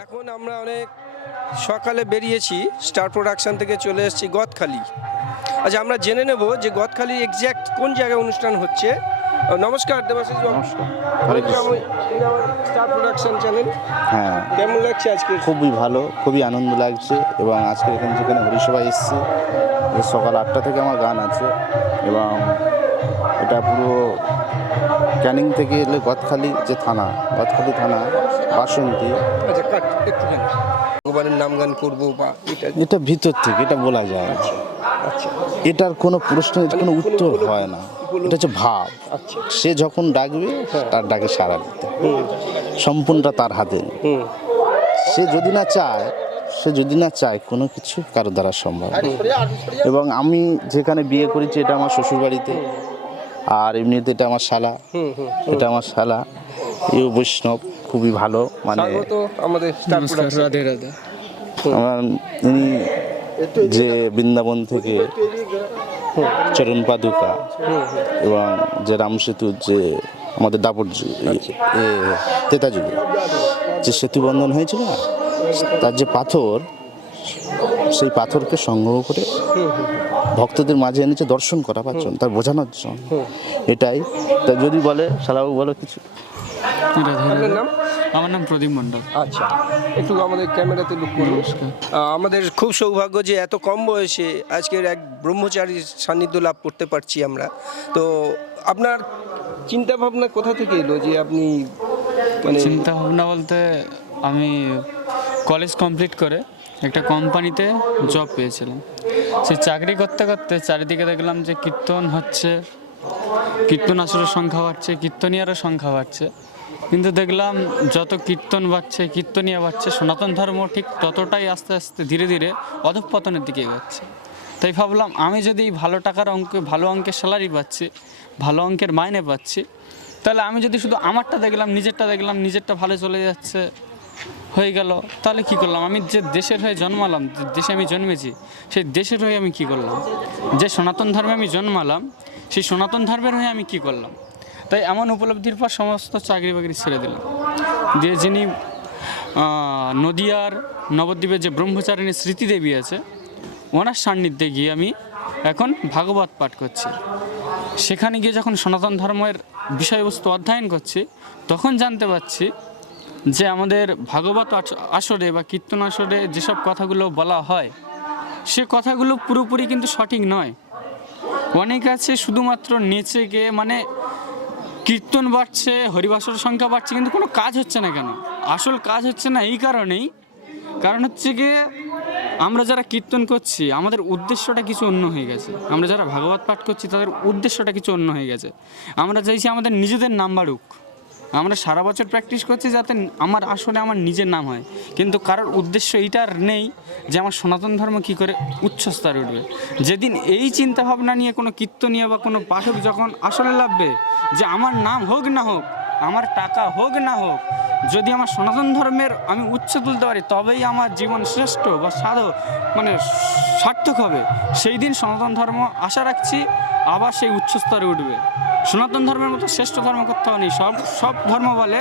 এখন আমরা অনেক সকালে বেরিয়েছি, স্টার প্রোডাকশন থেকে চলে এসেছি গদখালি। আচ্ছা, আমরা জেনে নেব যে গদখালি এক্স্যাক্ট কোন জায়গায় অনুষ্ঠান হচ্ছে। নমস্কার দেবাশিস বাবু। নমস্কার, Hare Krishna. Star Production channel. হ্যাঁ, কেমন লাগছে আজকে? খুবই ভালো, খুবই আনন্দ লাগছে। এবং আজকে এখানে যেখানে হরিসভায় এসেছি, সকাল 8টা থেকে আমার গান আছে। এবং এটা পুরো ক্যানিং থেকে এলে গদখালি যে থানা, গদখালি থানা বাসন্তী। আচ্ছা, একটুখানি ভগবানের নাম গান করবো বা এটা ভিতর থেকে, এটা বলা যায় না। আচ্ছা এটার কোনো প্রশ্নের কোনো উত্তর হয় না। এটা হচ্ছে ভাব। আচ্ছা। সে যখন ডাকবে তার ডাকে সাড়া দিতে, সম্পূর্ণটা তার হাতে। সে যদি না চায় কোনো কিছু কারো দ্বারা সম্ভব না। এবং আমি যেখানে বিয়ে করেছি এটা আমার শ্বশুরবাড়িতে, আর এমনিতে এটা আমার শালা। এও বৈষ্ণব, খুবই ভালো। মানে আমাদের স্টার প্রোডাকশন। আমার ইনি যে বৃন্দাবন থেকে চরণ পাদুকা, এবং যে রামসেতুর যে আমাদের দাপট তেতা যুগে যে সেতু বন্ধন হয়েছিল না, তার যে পাথর, সেই পাথরকে সংগ্রহ করে ভক্তদের মাঝে এনেছে দর্শন করাবার জন্য, তার বোঝানোর জন্য। এটাই। তা যদি বলে শালাবাবু বলো কিছু। আপনার নাম? আমার নাম প্রদীপ মণ্ডল। আচ্ছা, একটু আমাদের ক্যামেরাতে লুক করুন। আমাদের খুব সৌভাগ্য যে এত কম বয়সে আজকের এক ব্রহ্মচারীর সান্নিধ্য লাভ করতে পারছি আমরা। তো আপনার চিন্তা ভাবনা কোথা থেকে এলো যে আপনি মানে চিন্তা ভাবনা বলতে, আমি কলেজ কমপ্লিট করে একটা কোম্পানিতে জব পেয়েছিলাম। সেই চাকরি করতে করতে চারিদিকে দেখলাম যে কীর্তন হচ্ছে, কীর্তন আসরের সংখ্যা বাড়ছে, কীর্তনিয়ারও সংখ্যা বাড়ছে। কিন্তু দেখলাম যত কীর্তন বাড়ছে, কীর্তনিয়া বাড়ছে, সনাতন ধর্ম ঠিক ততটাই আস্তে আস্তে ধীরে ধীরে অধঃপতনের দিকে এগোচ্ছে। তাই ভাবলাম, আমি যদি ভালো টাকার ভালো অঙ্কের স্যালারি পাচ্ছি, ভালো অঙ্কের মাইনে পাচ্ছি, তাহলে আমি যদি শুধু আমারটা দেখলাম, নিজেরটা ভালো চলে যাচ্ছে, হয়ে গেল, তাহলে কি করলাম? আমি যে দেশের হয়ে জন্মালাম, যে দেশে আমি জন্মেছি, সেই দেশের হয়ে আমি কি করলাম? যে সনাতন ধর্মে আমি জন্মালাম, সেই সনাতন ধর্মের হয়ে আমি কি করলাম? তাই এমন উপলব্ধির পর সমস্ত চাকরি বাকরি ছেড়ে দিলাম। দিয়ে যিনি নদিয়ার নবদ্বীপের যে ব্রহ্মচারিণী স্মৃতিদেবী আছে, ওনার সান্নিধ্যে গিয়ে আমি এখন ভাগবত পাঠ করছি। সেখানে গিয়ে যখন সনাতন ধর্মের বিষয়বস্তু অধ্যয়ন করছি, তখন জানতে পারছি যে আমাদের ভাগবত আসরে বা কীর্তন আসরে যেসব কথাগুলো বলা হয়, সে কথাগুলো পুরোপুরি কিন্তু সঠিক নয়। অনেক আছে শুধুমাত্র নেচে গিয়ে, মানে কীর্তন বাড়ছে, হরিবাসর সংখ্যা বাড়ছে, কিন্তু কোনো কাজ হচ্ছে না। কেন আসল কাজ হচ্ছে না? এই কারণ হচ্ছে গিয়ে আমরা যারা কীর্তন করছি, আমাদের উদ্দেশ্যটা কিছু অন্য হয়ে গেছে। আমরা যারা ভাগবত পাঠ করছি, তাদের উদ্দেশ্যটা কিছু অন্য হয়ে গেছে। আমরা চাইছি আমাদের নিজেদের নাম বাড়ুক। আমরা সারা বছর প্র্যাকটিস করছি যাতে আমার আসলে আমার নিজের নাম হয়, কিন্তু কারোর উদ্দেশ্য এইটার নেই যে আমার সনাতন ধর্ম কী করে উচ্চ স্তরে উঠবে। যেদিন এই চিন্তা ভাবনা নিয়ে কোনো কীর্তনীয় বা কোনো পাঠক যখন আসলে লাভবে যে আমার নাম হোক না হোক, আমার টাকা হোক না হোক, যদি আমার সনাতন ধর্মের আমি উচ্চ তুলতে পারি, তবেই আমার জীবন শ্রেষ্ঠ বা মানে সার্থক হবে। সেই দিন সনাতন ধর্ম আশা রাখছি আবার সেই উচ্চ স্তরে উঠবে। সনাতন ধর্মের মতো শ্রেষ্ঠ ধর্ম কোথাও নেই। সব ধর্ম বলে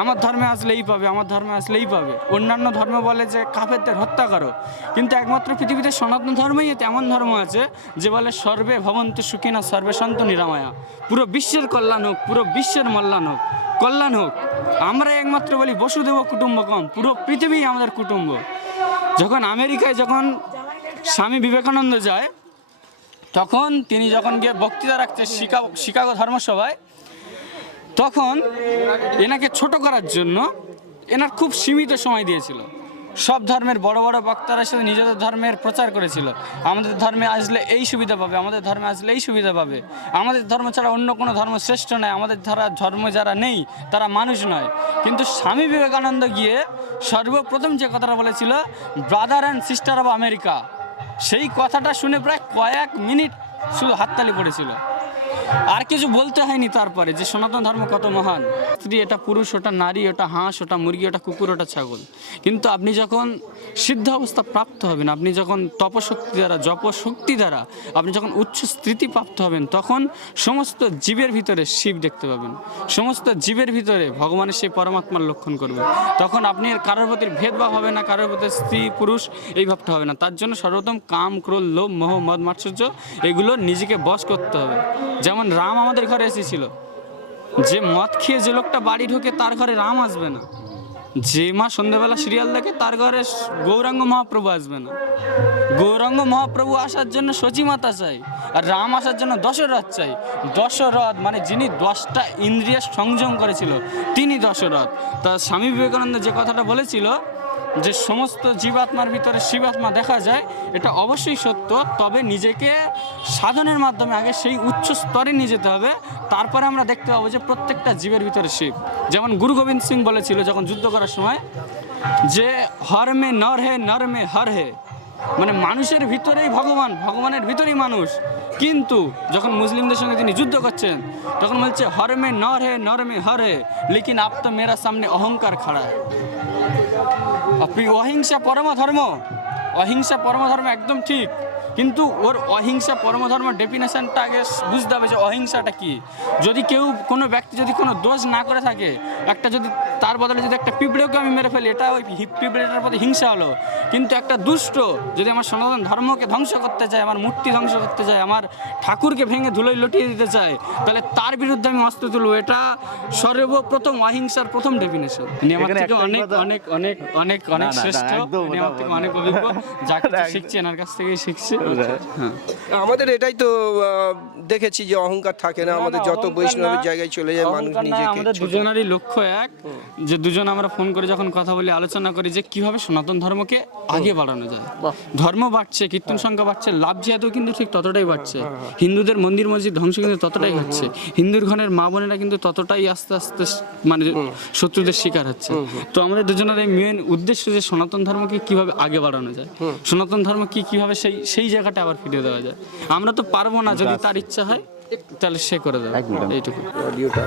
আমার ধর্মে আসলেই পাবে, আমার ধর্মে আসলেই পাবে। অন্যান্য ধর্ম বলে যে কাফেরদের হত্যা করো, কিন্তু একমাত্র পৃথিবীতে সনাতন ধর্মেই এমন ধর্ম আছে যে বলে সর্বে ভবন্তু সুখিনা সর্বে সন্তু নিরাময়া। পুরো বিশ্বের কল্যাণ হোক, পুরো বিশ্বের কল্যাণ হোক। আমরা একমাত্র বলি বসুদেব কুটুম্বকম, পুরো পৃথিবী আমাদের কুটুম্ব। যখন আমেরিকায় স্বামী বিবেকানন্দ যায়, তখন তিনি যখন গিয়ে বক্তৃতা রাখতে শিকাগো ধর্মসভায়, তখন এনাকে ছোট করার জন্য এনার খুব সীমিত সময় দিয়েছিল। সব ধর্মের বড় বড় বক্তারা সাথে নিজেদের ধর্মের প্রচার করেছিল। আমাদের ধর্মে আসলে এই সুবিধা পাবে, আমাদের ধর্মে আসলে এই সুবিধা পাবে, আমাদের ধর্ম ছাড়া অন্য কোনো ধর্ম শ্রেষ্ঠ নয়, আমাদের ধর্ম যারা নেই তারা মানুষ নয়। কিন্তু স্বামী বিবেকানন্দ গিয়ে সর্বপ্রথম যে কথাটা বলেছিল, brother and sister of America, সেই কথাটা শুনে প্রায় কয়েক মিনিট শুধু হাততালি পড়েছিল। আর কিছু বলতে হয়নি তারপরে যে সনাতন ধর্ম কত মহান। স্ত্রী, এটা পুরুষ, ওটা নারী, ওটা হাঁস, ওটা মুরগি, ওটা কুকুর, ওটা ছাগল। কিন্তু আপনি যখন সিদ্ধ অবস্থা প্রাপ্ত হবেন, আপনি যখন তপশক্তি দ্বারা, জপশক্তি দ্বারা আপনি যখন উচ্চ স্থিতি প্রাপ্ত হবেন, তখন সমস্ত জীবের ভিতরে শিব দেখতে পাবেন, সমস্ত জীবের ভিতরে ভগবানের সেই পরমাত্মার লক্ষণ করবে। তখন আপনি কারোর প্রতি ভেদভাব হবে না, কারোর প্রতি স্ত্রী পুরুষ এই ভাবটা হবে না। তার জন্য সর্বপ্রথম কাম, ক্রোধ, লোভ, মোহ, মদ, মাৎসর্য এগুলো নিজেকে বশ করতে হবে। যেমন রাম আমাদের ঘরে এসেছিল, যে মদ খেয়ে যে লোকটা বাড়ি ঢোকে তার ঘরে রাম আসবে না। যে মা সন্ধ্যেবেলা সিরিয়াল দেখে তার ঘরে গৌরাঙ্গ মহাপ্রভু আসবে না। গৌরাঙ্গ মহাপ্রভু আসার জন্য সচিমাতা চাই, আর রাম আসার জন্য দশরথ চাই। দশরথ মানে যিনি 10টা ইন্দ্রিয় সংযম করেছিল, তিনি দশরথ। তা স্বামী বিবেকানন্দ যে কথাটা বলেছিল যে সমস্ত জীবাত্মার ভিতরে শিবাত্মা দেখা যায়, এটা অবশ্যই সত্য। তবে নিজেকে সাধনের মাধ্যমে আগে সেই উচ্চ স্তরে নিয়ে যেতে হবে, তারপরে আমরা দেখতে পাবো যে প্রত্যেকটা জীবের ভিতরে শিব। যেমন গুরু গোবিন্দ সিং বলেছিল যখন যুদ্ধ করার সময়, যে হর মে নর হে, নর মে হর হে, মানে মানুষের ভিতরেই ভগবান, ভগবানের ভিতরেই মানুষ। কিন্তু যখন মুসলিমদের সঙ্গে তিনি যুদ্ধ করছেন, তখন বলছে হর মে নর হে, নর মে হর হে, লেকিন আপ তো মেরা সামনে অহংকার খাড়া है। আপনি অহিংসা পরমধর্ম, অহিংসা পরমধর্ম একদম ঠিক, কিন্তু ওর অহিংসা পরমধর্ম ডেফিনেশনটা আগে বুঝতে হবে যে অহিংসাটা কি। যদি কেউ, কোনো ব্যক্তি যদি কোনো দোষ না করে থাকে, একটা যদি তার বদলে যদি একটা পিঁপড়েকে আমি মেরে ফেলি, এটা ওই পিঁপড়েটার প্রতি হিংসা হলো। কিন্তু একটা দুষ্ট যদি আমার সনাতন ধর্মকে ধ্বংস করতে চায়, আমার মূর্তি ধ্বংস করতে চায়, আমার ঠাকুরকে ভেঙে ধুলোয় লটিয়ে দিতে চায়, তাহলে তার বিরুদ্ধে আমি অস্ত্র তুলবো। এটা সর্বপ্রথম অহিংসার প্রথম ডেফিনেশন। ইনি আমার থেকে অনেক অনেক অনেক অনেক অনেক শ্রেষ্ঠ, ইনি আমার থেকে অনেক অভিজ্ঞ, যা কিছু শিখছি এনার কাছ থেকেই শিখছি। হ্যাঁ, আমাদের এটাই তো দেখেছি যে অহংকার থাকে না, আমাদের যত বৈষ্ণবের জায়গায় চলে যায় মানুষ অহংকার না, নিজেকে আমাদের দুজনেরই লক্ষ্য এক, যে দুজন আমরা ফোন করে যখন কথা বলি, আলোচনা করি যে কিভাবে সনাতন ধর্মকে আগে বাড়ানো যায়। ধর্ম বাড়ছে, কীর্তন সংখ্যা বাড়ছে, লাভ যেহেতু কিন্তু ঠিক ততটাই বাড়ছে। হিন্দুদের মন্দির মসজিদ ধ্বংস কিন্তু ততটাই হচ্ছে, হিন্দুর ঘরের মা বোনেরা কিন্তু ততটাই আস্তে আস্তে মানে শত্রুদের শিকার হচ্ছে। তো আমাদের দুজনের এই মেন উদ্দেশ্য যে সনাতন ধর্মকে কিভাবে আগে বাড়ানো যায়, সনাতন ধর্ম কিভাবে সেই জায়গাটা আবার ফিরে দেওয়া যায়। আমরা তো পারবো না, যদি তার ইচ্ছা হয় তাহলে সে করে দেবে, এইটুকু। অডিওটা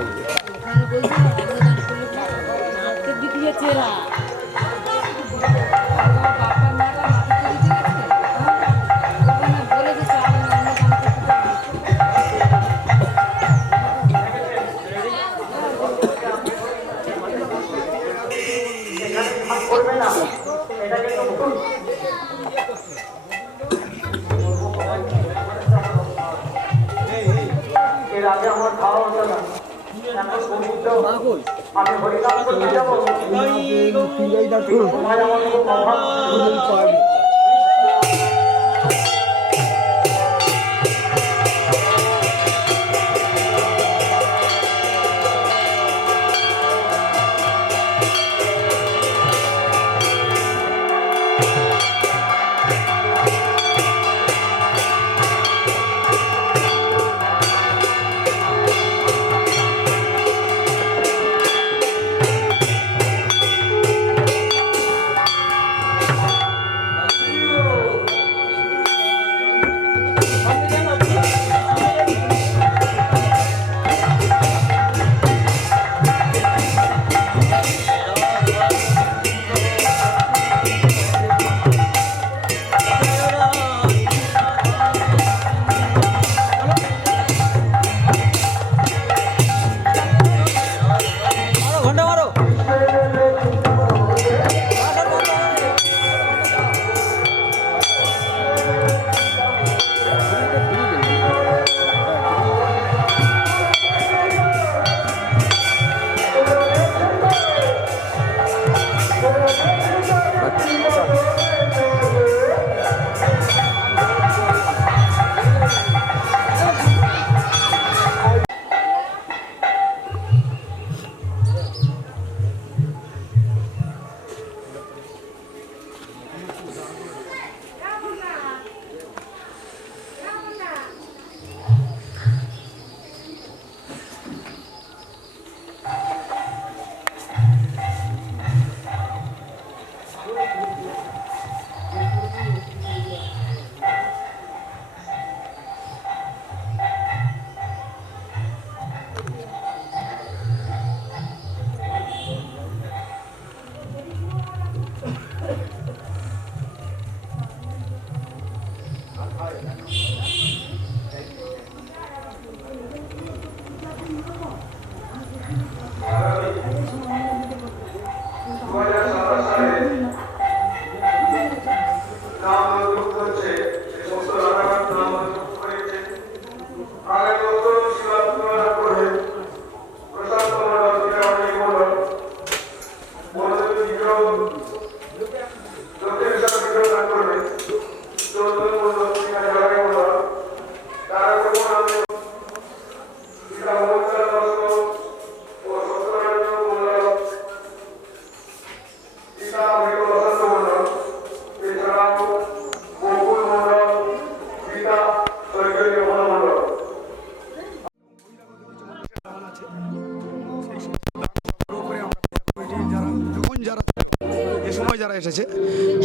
এ সময় যারা এসেছে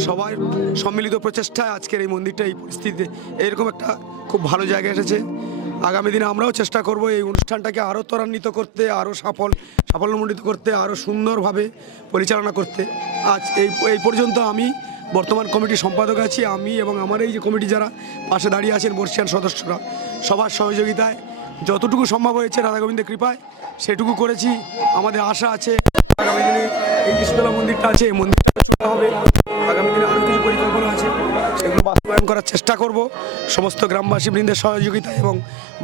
সবার সম্মিলিত প্রচেষ্টায় আজকের এই মন্দিরটা এই পরিস্থিতিতে এরকম একটা খুব ভালো জায়গায় এসেছে। আগামী দিনে আমরাও চেষ্টা করব এই অনুষ্ঠানটাকে আরও ত্বরান্বিত করতে, আরও সাফল্যমণ্ডিত করতে, আরও সুন্দরভাবে পরিচালনা করতে। আজ এই পর্যন্ত আমি বর্তমান কমিটির সম্পাদক আছি, আমি এবং আমার এই যে কমিটি যারা পাশে দাঁড়িয়ে আছেন বর্ষিয়ান সদস্যরা, সবার সহযোগিতায় যতটুকু সম্ভব হয়েছে রাধা গোবিন্দের কৃপায় সেটুকু করেছি। আমাদের আশা আছে আগামী দিনে এই কৃষ্ণতলা মন্দিরটা আছে, এই মন্দিরটা ছোট হবে। আগামী দিনে আরও কিছু পরিকল্পনা আছে, সেগুলো বাস্তবায়ন করার চেষ্টা করব সমস্ত গ্রামবাসী বৃন্দের সহযোগিতা এবং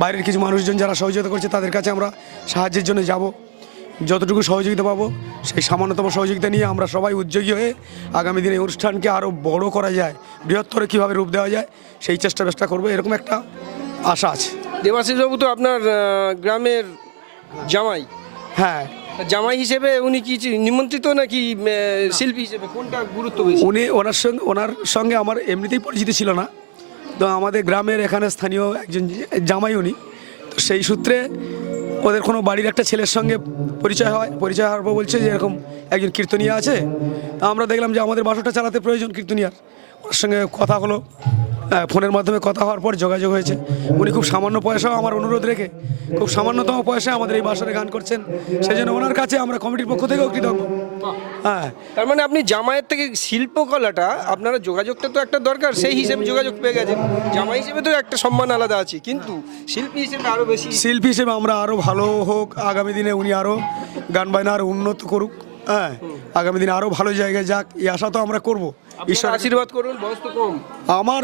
বাইরের কিছু মানুষজন যারা সহযোগিতা করছে তাদের কাছে আমরা সাহায্যের জন্য যাব। যতটুকু সহযোগিতা পাবো সেই সামান্যতম সহযোগিতা নিয়ে আমরা সবাই উদ্যোগী হয়ে আগামী দিনে এই অনুষ্ঠানকে আরও বড় করা যায়, বৃহত্তর কীভাবে রূপ দেওয়া যায় সেই চেষ্টা করবো, এরকম একটা আশা আছে। দেবাশিস বাবু তো আপনার গ্রামের জামাই, হ্যাঁ, জামাই হিসেবে উনি কি নিমন্ত্রিত নাকি শিল্পী হিসেবে, কোনটা গুরুত্ব বেশি? উনি ওনার সঙ্গে আমার এমনিতেই পরিচিতি ছিল না, তো আমাদের গ্রামের এখানে স্থানীয় একজন জামাই উনি, তো সেই সূত্রে ওদের কোনো বাড়ির একটা ছেলের সঙ্গে পরিচয় হওয়ার পর বলছে যে এরকম একজন কীর্তনিয়া আছে। তা আমরা দেখলাম যে আমাদের বাসটা চালাতে প্রয়োজন কীর্তনিয়ার, ওর সঙ্গে কথা হলো, ফোনের মাধ্যমে কথা হওয়ার পর যোগাযোগ হয়েছে। উনি খুব সামান্য পয়সাও আমার অনুরোধ রেখে খুব সামান্যতম পয়সায় আমাদের এই বাসরে গান করছেন, সেই জন্য ওনার কাছে আমরা কমিটির পক্ষ থেকেও কৃতজ্ঞ। হ্যাঁ, তার মানে আপনি জামাইয়ের থেকে শিল্পকলাটা, আপনারা যোগাযোগটা তো একটা দরকার, সেই হিসেবে যোগাযোগ পেয়ে গেছেন। জামাই হিসেবে তো একটা সম্মান আলাদা আছে, কিন্তু শিল্পী হিসেবে আরও বেশি। শিল্পী হিসেবে আমরা আরও ভালো হোক, আগামী দিনে উনি আরও গান বায়না আরও উন্নত করুক, হ্যাঁ, আগামী দিনে আরও ভালো জায়গায় যাক, এই আশা তো আমরা করবো। ঈশ্বর আশীর্বাদ করুন, বয়স তো কম। আমার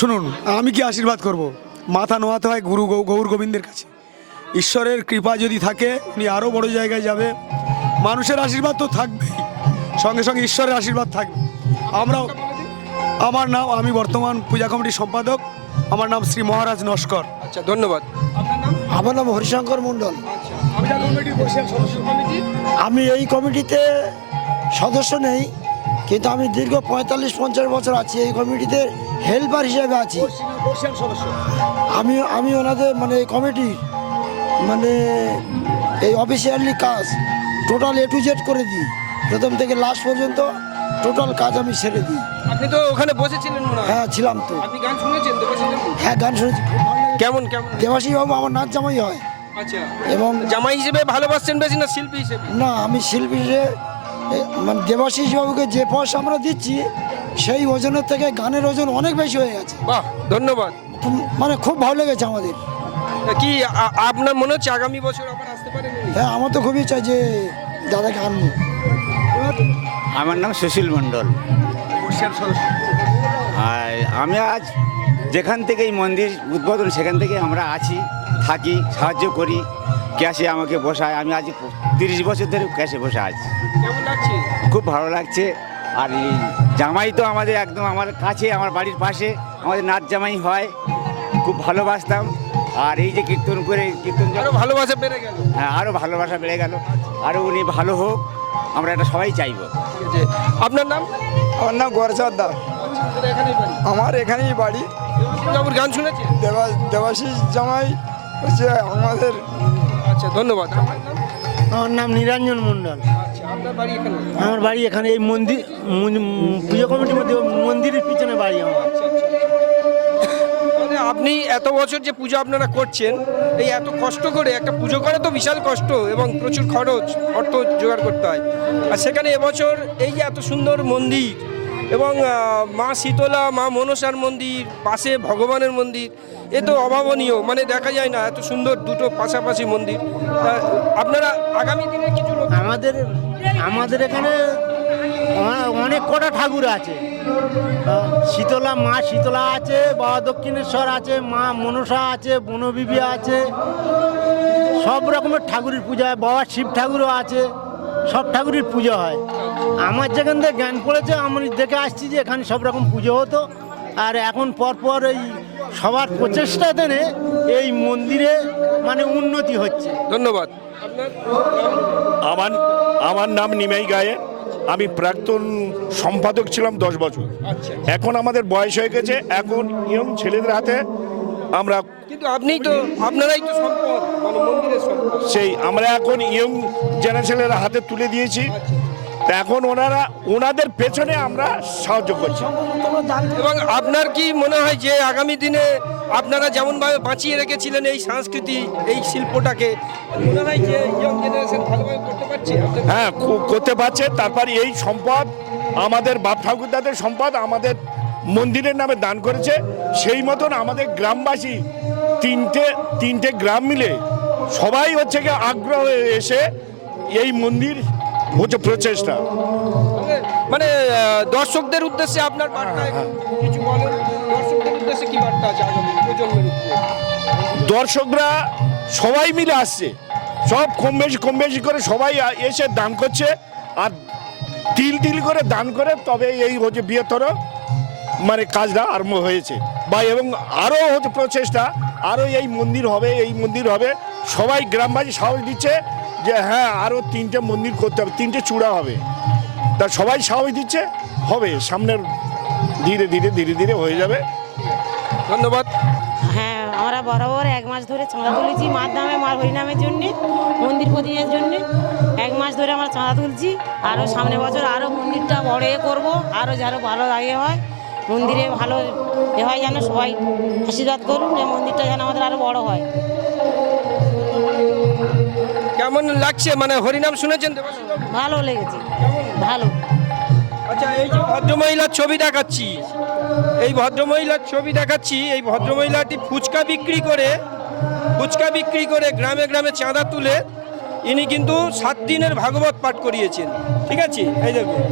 শুনুন, আমি কি আশীর্বাদ করব, মাথা নোয়াতে হয় গৌর গোবিন্দের কাছে। ঈশ্বরের কৃপা যদি থাকে উনি আরও বড় জায়গায় যাবে, মানুষের আশীর্বাদ তো থাকবেই, সঙ্গে সঙ্গে ঈশ্বরের আশীর্বাদ থাকবে। আমার নাম, আমি বর্তমান পূজা কমিটির সম্পাদক, আমার নাম শ্রী মহারাজ নস্কর। আচ্ছা, ধন্যবাদ। আপনার নাম? আমার নাম হরিশঙ্কর মণ্ডল। কমিটি আমি এই কমিটিতে সদস্য নেই, কিন্তু আমি দীর্ঘ 45-50 বছর আছি এই কমিটিতে, হেল্পার হিসেবে আছি। আমি ওনাদের মানে এই কমিটির মানে এই অফিসিয়ালি কাজ টোটাল A to Z করে দিই, প্রথম থেকে লাস্ট পর্যন্ত টোটাল কাজ আমি সেরে দিই। আপনি তো ওখানে বসেছিলেন মনে হয়? হ্যাঁ, ছিলাম তো। আপনি গান শুনেছেন দেবাশিস বাবু? হ্যাঁ, গান শুনেছি, খুব ভালো লাগে। কেমন? দেবাশিস বাবু আমার নাচ জামাই হয়। আচ্ছা, এবং জামাই হিসেবে ভালোবাসছেন বেশি না শিল্পী হিসেবে? না, আমি শিল্পী হিসেবে মানে দেবাশিস বাবুকে যে পয়সা আমরা দিচ্ছি সেই ওজনের থেকে গানের ওজন অনেক বেশি হয়ে গেছে। বাহ, ধন্যবাদ। মানে খুব ভালো লেগেছে আমাদের। কি আপনার মনে হচ্ছে আগামী বছর আবার আসতে পারেন উনি? হ্যাঁ, আমার তো খুবই চাই যে দাদাকে আনবো। আমার নাম সুশীল মণ্ডল। আর আমি আজ যেখান থেকে এই মন্দির উদ্বোধন সেখান থেকে আমরা আছি, থাকি, সাহায্য করি, ক্যাশে আমাকে বসায়। আমি আজ 30 বছর ধরে ক্যাশে বসে আছি। কেমন লাগছে? খুব ভালো লাগছে। আর এই জামাই তো আমাদের একদম আমার কাছে, আমার বাড়ির পাশে আমাদের নাচ জামাই হয়, খুব ভালোবাসতাম। আর এই যে কীর্তন করে আরো ভালোবাসা বেড়ে গেল। হ্যাঁ, আরও ভালোবাসা বেড়ে গেল, আরও উনি ভালো হোক, আমরা এটা সবাই চাইবো। আপনার নাম? আমার নাম গরচাঁদ দাস। এখানেই বাড়ি? আমার এখানেই বাড়ি। বাবুর গান শুনেছেন? দেবাশিস জামাই হচ্ছে আমাদের। আচ্ছা, ধন্যবাদ। আপনার নাম? আমার নাম নিরঞ্জন মণ্ডল। আচ্ছা, আপনার বাড়ি এখানে? আমার বাড়ি এখানে, এই মন্দির পুজো কমিটির মধ্যে মন্দিরের পিছনে বাড়ি আমার। মানে আপনি এত বছর যে পুজো আপনারা করছেন, এই এত কষ্ট করে একটা পুজো করা তো বিশাল কষ্ট এবং প্রচুর খরচ, অর্থ জোগাড় করতে হয়। আর সেখানে এবছর এই যে এত সুন্দর মন্দির এবং মা শীতলা, মা মনসার মন্দির, পাশে ভগবানের মন্দির, এ তো অভাবনীয়, মানে দেখা যায় না এত সুন্দর দুটো পাশাপাশি মন্দির। আপনারা আগামী দিনে কিছু আমাদের এখানে অনেক কটা ঠাকুর আছে। শীতলা, মা শীতলা আছে, বাবা দক্ষিণেশ্বর আছে, মা মনসা আছে, বনবিবি আছে, সব রকমের ঠাকুরের পূজা হয়। বাবা শিব ঠাকুরও আছে, সব ঠাকুরের পুজো হয়। আমার যেখান থেকে জ্ঞান পড়েছে আমি দেখে আসছি যে এখানে সব রকম পুজো হতো, আর এখন পরপর এই সবার প্রচেষ্টাতে এই মন্দিরে মানে উন্নতি হচ্ছে। ধন্যবাদ। আমার আমার নাম নিমাই গায়ে, আমি প্রাক্তন সম্পাদক ছিলাম 10 বছর। এখন আমাদের বয়স হয়ে গেছে, এখন ইয়ং ছেলেদের হাতে আমরা কিন্তু আপনারাই তো সম্পদ, মানে মন্দিরের সম্পদ। আমরা এখন ইয়ং জেনারেশনের হাতে তুলে দিয়েছি। তা এখন ওনাদের পেছনে আমরা সাহায্য করছি। এবং আপনার কি মনে হয় যে আগামী দিনে আপনারা যেমনভাবে বাঁচিয়ে রেখেছিলেন এই সংস্কৃতি, এই শিল্পটাকে, মনে হয় যে ইয়ং জেনারেশন ভালোভাবে করতে পারছে? হ্যাঁ, করতে পারছে। তারপর এই সম্পদ আমাদের বাপ ঠাকুরদাদের সম্পদ আমাদের মন্দিরের নামে দান করেছে। সেই মতন আমাদের গ্রামবাসী তিনটে গ্রাম মিলে সবাই হচ্ছে কি আগ্রহ হয়ে এসে এই মন্দির হচ্ছে প্রচেষ্টা। মানে দর্শকদের উদ্দেশ্যে আপনার বার্তা কিছু বলেন, দর্শকদের উদ্দেশ্যে কি বার্তা আছে আগামী প্রজন্মের উপরে? দর্শকরা সবাই মিলে আসছে, সব কম বেশি করে সবাই এসে দান করছে, আর তিল করে দান করে তবে এই হচ্ছে বৃহত্তর মানে কাজটা আরম্ভ হয়েছে বা এবং আরও হচ্ছে প্রচেষ্টা, আরও এই মন্দির হবে। সবাই গ্রামবাসী সাহস দিচ্ছে যে হ্যাঁ আরও 3টে মন্দির করতে হবে, 3টে চূড়া হবে। তা সবাই সাহস দিচ্ছে, হবে সামনের ধীরে ধীরে হয়ে যাবে। ধন্যবাদ। হ্যাঁ, আমরা বরাবর 1 মাস ধরে চাঁদা তুলেছি মার নামে, মার হরিনামের জন্যে, মন্দির প্রতিষ্ঠার জন্যে 1 মাস ধরে আমরা চাঁদা তুলছি। আরও সামনের বছর আরও মন্দিরটা বড় করবো, আরও যেন ভালো হয় মন্দিরে, ভালো হয় যেন সবাই আশীর্বাদ করুন যে মন্দিরটা যেন আমাদের আরও বড় হয়। কেমন লাগছে, মানে হরিনাম শুনেছেন দেবাশিস বাবু? ভালো লেগেছে, ভালো। আচ্ছা, এই যে ভদ্রমহিলার ছবি দেখাচ্ছি, এই ভদ্রমহিলাটি ফুচকা বিক্রি করে গ্রামে গ্রামে চাঁদা তুলে ইনি কিন্তু 7 দিনের ভাগবত পাঠ করিয়েছেন। ঠিক আছে, এই দেখুন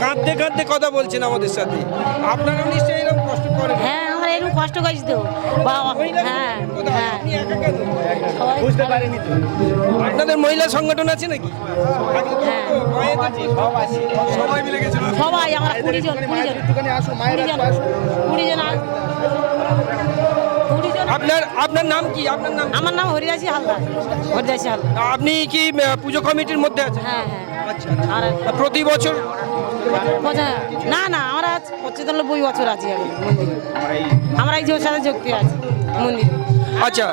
কাঁদতে কথা বলছেন আমাদের সাথে। আপনারা নিশ্চয়ই এরকম কষ্ট করেন? হ্যাঁ, আমরা এরকম কষ্ট করছি তো বাবা। হ্যাঁ, হ্যাঁ, আপনি একা কেন? সবাই বুঝতে পারিনি। আপনাদের মহিলা সংগঠন আছে নাকি? হ্যাঁ, সবাই মিলে গেছিল। সবাই আমরা 20 জন আপনার নাম কি? আমার নাম হরিদাসী হালদার। আপনি কি পুজো কমিটির মধ্যে আছেন? হ্যাঁ, হ্যাঁ। আচ্ছা, আর প্রতি বছর? না, আমরা 95 বছর আছি এখন মন্দিরে। আমরা এই সাথে যুক্ত আছি মন্দিরে। আচ্ছা,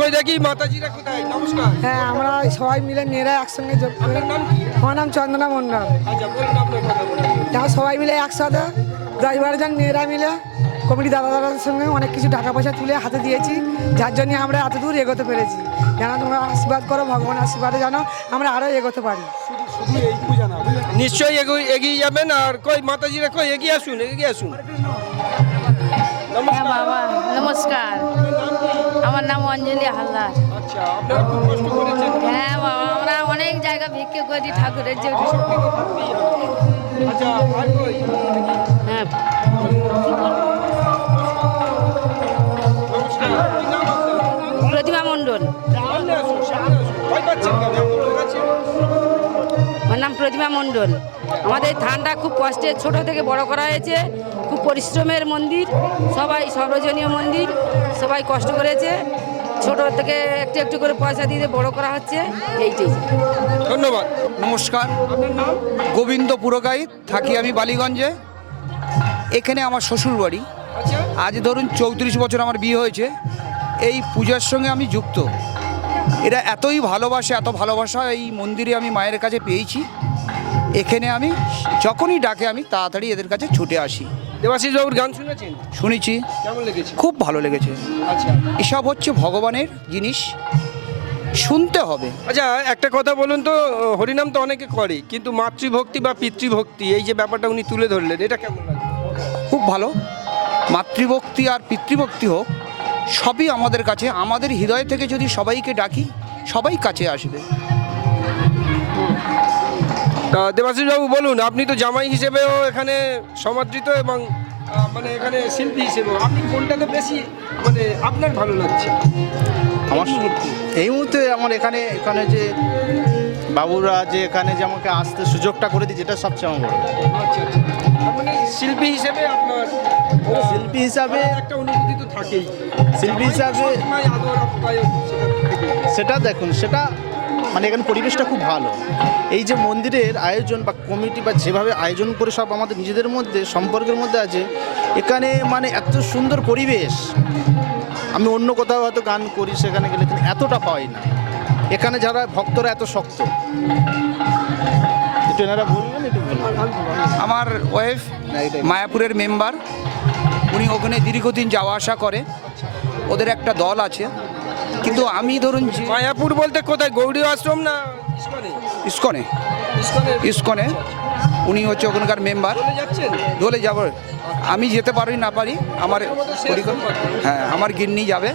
কই দেখি মাতাজিরা কোথায়? নমস্কার। হ্যাঁ, আমরা সবাই মিলে মেয়েরা একসঙ্গে যোগ করি। আপনার নাম কি? আমার নাম চন্দনা মণ্ডল। আচ্ছা, বলুন আপনার কথা বলুন। আমরা সবাই মিলে একসাথে 10-12 জন মেয়েরা মিলে কমিটি দাদাদের সঙ্গে অনেক কিছু টাকা পয়সা তুলে হাতে দিয়েছি, যার জন্য আমরা এত দূর এগোতে পেরেছি। যেন তোমরা আশীর্বাদ করো, ভগবানের আশীর্বাদে যেন আমরা আরও এগোতে পারি। নিশ্চয়ই এগিয়ে যাবেন। আর কই মাতাজিরা কই? এগিয়ে আসুন। হ্যাঁ বাবা, নমস্কার। আমার নাম অঞ্জলি হালদার। আচ্ছা, আপনারা খুব কষ্ট করেছেন। হ্যাঁ বাবা, আমরা অনেক জায়গা ভিক্ষে করি ঠাকুরের জন্য। আচ্ছা, আর কই? হ্যাঁ, নমস্কার। কি নাম আপনার? প্রতিমা মণ্ডল। সামনে আসুন। ভয় পাচ্ছেন কেন? এত লোক আছে। আমার নাম প্রতিমা মণ্ডল। আমাদের ধানটা খুব কষ্টে ছোট থেকে বড় করা হয়েছে, খুব পরিশ্রমের মন্দির, সবাই সর্বজনীয় মন্দির, সবাই কষ্ট করেছে, ছোট থেকে একটু করে পয়সা দিয়ে বড় করা হচ্ছে, এইটাই। ধন্যবাদ। নমস্কার, গোবিন্দ পুরকাইত, থাকি আমি বালিগঞ্জে। এখানে আমার শ্বশুর বাড়ি। আজ ধরুন 34 বছর আমার বিয়ে হয়েছে। এই পূজার সঙ্গে আমি যুক্ত। এরা এত ভালোবাসা এই মন্দিরে আমি মায়ের কাছে পেয়েছি। এখানে আমি যখনই ডাকে আমি তাড়াতাড়ি এদের কাছে ছুটে আসি। দেবাশিস বাবুর গান শুনেছেন? শুনেছি। কেমন লেগেছে? খুব ভালো লেগেছে। আচ্ছা, এসব হচ্ছে ভগবানের জিনিস, শুনতে হবে। আচ্ছা, একটা কথা বলুন তো, হরিনাম তো অনেকে করে, কিন্তু মাতৃভক্তি বা পিতৃভক্তি এই যে ব্যাপারটা উনি তুলে ধরলেন, এটা কেমন লাগে? খুব ভালো। মাতৃভক্তি আর পিতৃভক্তি হোক, সবই আমাদের কাছে, আমাদের হৃদয় থেকে যদি সবাইকে ডাকি, সবাই কাছে আসবে। তা দেবাশিস বাবু বলুন, আপনি তো জামাই হিসেবেও এখানে সমাদৃত এবং মানে এখানে শিল্পী হিসেবেও, আপনি কোনটাতে বেশি মানে আপনার ভালো লাগছে? এই মুহূর্তে আমার এখানে যে বাবুরা যে এখানে যে আমাকে আসতে সুযোগটা করে দিয়েছে, এটা সবচেয়ে আমার বড়। আচ্ছা আচ্ছা। মানে শিল্পী হিসেবে আপনার শিল্পী হিসাবে একটা অনুভূতি তো থাকেই। শিল্পী হিসাবে সবসময় আদর আপ্যায়ন সেটা থেকেই। সেটা দেখুন, সেটা মানে এখানে পরিবেশটা খুব ভালো। এই যে মন্দিরের আয়োজন বা কমিটি বা যেভাবে আয়োজন করে সব আমাদের নিজেদের মধ্যে সম্পর্কের মধ্যে আছে, এখানে মানে এত সুন্দর পরিবেশ, আমি অন্য কোথাও হয়তো গান করি সেখানে গেলে কিন্তু এতটা পাই না। এখানে যারা ভক্তরা এত শক্ত, একটু এনারা বলবেন, একটু বলবেন। আমার ওয়াইফ মায়াপুরের মেম্বার, উনি ওখানে দীর্ঘদিন যাওয়া আসা করে, ওদের একটা দল আছে। কিন্তু আমি ধরুন মায়াপুর বলতে কোথায়, গৌড়ী আশ্রম না ইস্কনে? ইস্কনে ইস্কনে ইস্কনে উনি হচ্ছে ওখানকার মেম্বার। চলে যাচ্ছেন? দলে যাব, আমি যেতে পারি না পারি, আমার হ্যাঁ আমার গিন্নি যাবে।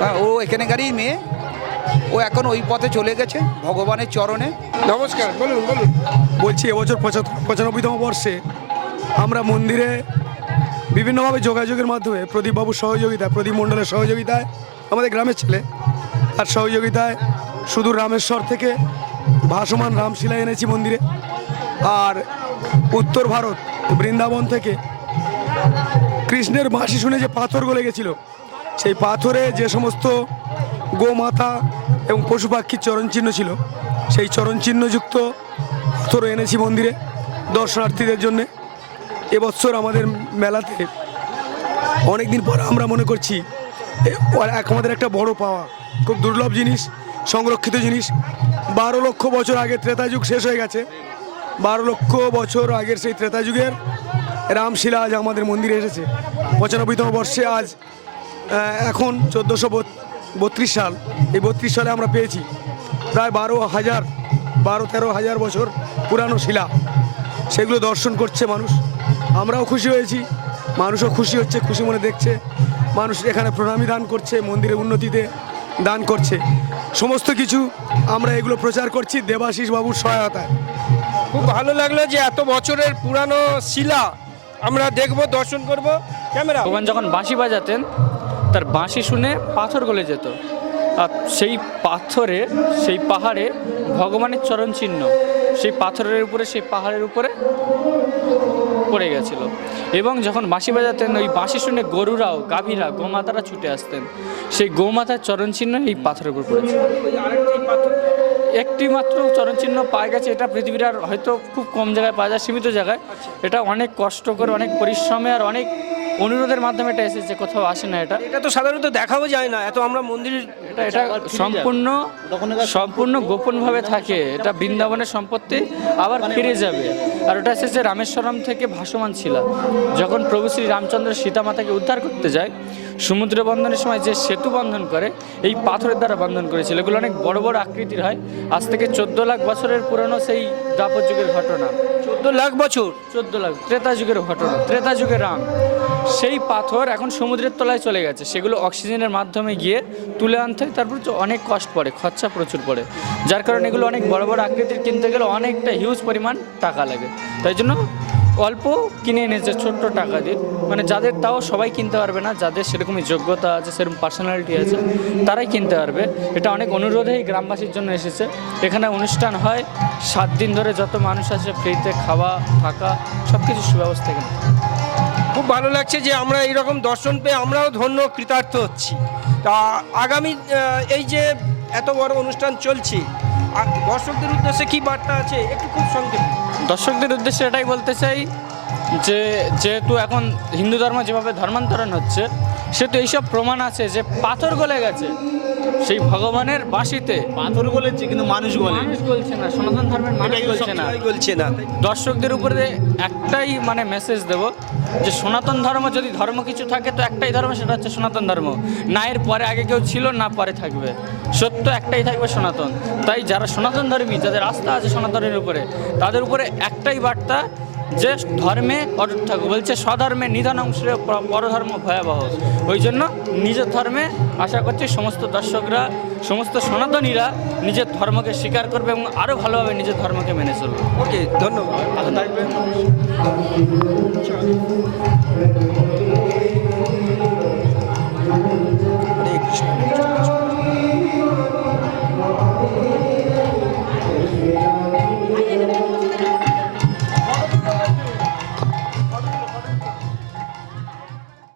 হ্যাঁ, ও এখানকারই মেয়ে, ও এখন ওই পথে চলে গেছে ভগবানের চরণে। নমস্কার, বলুন বলুন। বলছি এবছর 95তম বর্ষে আমরা মন্দিরে বিভিন্নভাবে যোগাযোগের মাধ্যমে প্রদীপবাবুর সহযোগিতায়, প্রদীপ মণ্ডলের সহযোগিতায়, আমাদের গ্রামের ছেলে তার সহযোগিতায় সুদূর রামেশ্বর থেকে ভাসমান রামশিলা এনেছি মন্দিরে। আর উত্তর ভারত বৃন্দাবন থেকে কৃষ্ণের বাঁশি শুনে যে পাথর গলে গেছিল, সেই পাথরে যে সমস্ত গোমাতা এবং পশু পাখির চরণচিহ্ন ছিল, সেই চরণচিহ্নযুক্ত পাথর এনেছি মন্দিরে দর্শনার্থীদের জন্যে। এবছর আমাদের মেলাতে অনেক দিন পর আমরা মনে করছি আমাদের একটা বড় পাওয়া, খুব দুর্লভ জিনিস, সংরক্ষিত জিনিস। 12 লক্ষ বছর আগে ত্রেতা যুগ শেষ হয়ে গেছে, 12 লক্ষ বছর আগের সেই ত্রেতা যুগের রামশিলা আজ আমাদের মন্দিরে এসেছে 95তম বর্ষে। আজ এখন 1432 সাল, এই 32 সালে আমরা পেয়েছি প্রায় 12-13 হাজার বছর পুরানো শিলা। সেগুলো দর্শন করছে মানুষ, আমরাও খুশি হয়েছি, মানুষও খুশি হচ্ছে, খুশি মনে দেখছে। মানুষ এখানে প্রণামী দান করছে, মন্দিরের উন্নতিতে দান করছে, সমস্ত কিছু আমরা এগুলো প্রচার করছি দেবাশিস বাবুর সহায়তায়। খুব ভালো লাগলো যে এত বছরের পুরানো শিলা আমরা দেখব, দর্শন করব। ক্যামেরা। ভগবান যখন বাঁশি বাজাতেন, তার বাঁশি শুনে পাথর গলে যেত, আর সেই পাথরে, সেই পাহাড়ে ভগবানের চরণ চিহ্ন সেই পাথরের উপরে, সেই পাহাড়ের উপরে পড়ে গেছিল। এবং যখন বাঁশি বাজাতেন, ওই বাঁশি শুনে গরুরাও, গাভীরা, গোমাতারা ছুটে আসতেন, সেই গোমাতার চরণ চিহ্ন এই পাথরের উপর পড়েছে। একটি মাত্র চরণ চিহ্ন পাওয়া গেছে, এটা পৃথিবীর আর হয়তো খুব কম জায়গায় পাওয়া যায়, সীমিত জায়গায়। এটা অনেক কষ্ট করে, অনেক পরিশ্রমে আর অনেক অনুরোধের মাধ্যমে এটা এসেছে, কোথাও আসে না। এটা তো সাধারণত দেখাও যায় না, এত আমরা মন্দিরের এটা সম্পূর্ণ গোপনভাবে থাকে। এটা বৃন্দাবনের সম্পত্তি, আবার ফিরে যাবে। আর ওটা এসেছে রামেশ্বরম থেকে ভাসমান শিলা। যখন প্রভু শ্রী রামচন্দ্র সীতা মাতাকে উদ্ধার করতে যায়, সমুদ্র বন্ধনের সময় যে সেতু বন্ধন করে, এই পাথরের দ্বারা বন্ধন করেছিল। এগুলো অনেক বড় বড় আকৃতির হয়। আজ থেকে 14 লাখ বছরের পুরনো সেই দ্বাপর যুগের ঘটনা। 14 লাখ বছর? 14 লাখ, ত্রেতা যুগের ঘটনা, ত্রেতা যুগের রাম। সেই পাথর এখন সমুদ্রের তলায় চলে গেছে, সেগুলো অক্সিজেনের মাধ্যমে গিয়ে তুলে আনতে হয়, তারপর অনেক কষ্ট পড়ে, খরচা প্রচুর পড়ে, যার কারণে এগুলো অনেক বড় বড় আকৃতির কিনতে গেলে অনেকটা হিউজ পরিমাণ টাকা লাগে। তাই জন্য অল্প কিনে এনেছে ছোট্ট টাকা দিয়ে, মানে যাদের, তাও সবাই কিনতে পারবে না, যাদের সেরকমই যোগ্যতা আছে, সেরকম পার্সোনালিটি আছে, তারাই কিনতে পারবে। এটা অনেক অনুরোধেই গ্রামবাসীর জন্য এসেছে। এখানে অনুষ্ঠান হয় 7 দিন ধরে, যত মানুষ আছে ফ্রিতে খাওয়া থাকা সব কিছু সুব্যবস্থা এখানে। খুব ভালো লাগছে যে আমরা এইরকম দর্শন পেয়ে আমরাও ধন্য, কৃতার্থ হচ্ছি। তা আগামী এই যে এত বড় অনুষ্ঠান চলছে, দর্শকদের উদ্দেশ্যে কি বার্তা আছে একটু খুব সংক্ষেপে? দর্শকদের উদ্দেশ্যে এটাই বলতে চাই যে যেহেতু এখন হিন্দু ধর্ম যেভাবে ধর্মান্তরণ হচ্ছে, সেহেতু এইসব প্রমাণ আছে যে পাথর গলে গেছে সেই ভগবানের বাঁশিতে। পাথর গলেছে কিন্তু মানুষ গলছে না, সনাতন ধর্মের মানুষ গলছে না। দর্শকদের উপরে একটাই মানে মেসেজ দেব যে সনাতন ধর্ম যদি ধর্ম কিছু থাকে তো একটাই ধর্ম, সেটা হচ্ছে সনাতন ধর্ম। না এর পরে আগে কেউ ছিল, না পরে থাকবে, সত্য একটাই থাকবে, সনাতন। তাই যারা সনাতন ধর্মী, যাদের আস্থা আছে সনাতনের উপরে, তাদের উপরে একটাই বার্তা যে ধর্মে অটুট থাকো। বলছে স্বধর্মে নিধনং শ্রেয় পরধর্ম ভয়াবহ। ওই জন্য নিজের ধর্মে আশা করছি সমস্ত দর্শকরা, সমস্ত সনাতনীরা নিজের ধর্মকে স্বীকার করবে এবং আরও ভালোভাবে নিজের ধর্মকে মেনে চলবে। ওকে, ধন্যবাদ।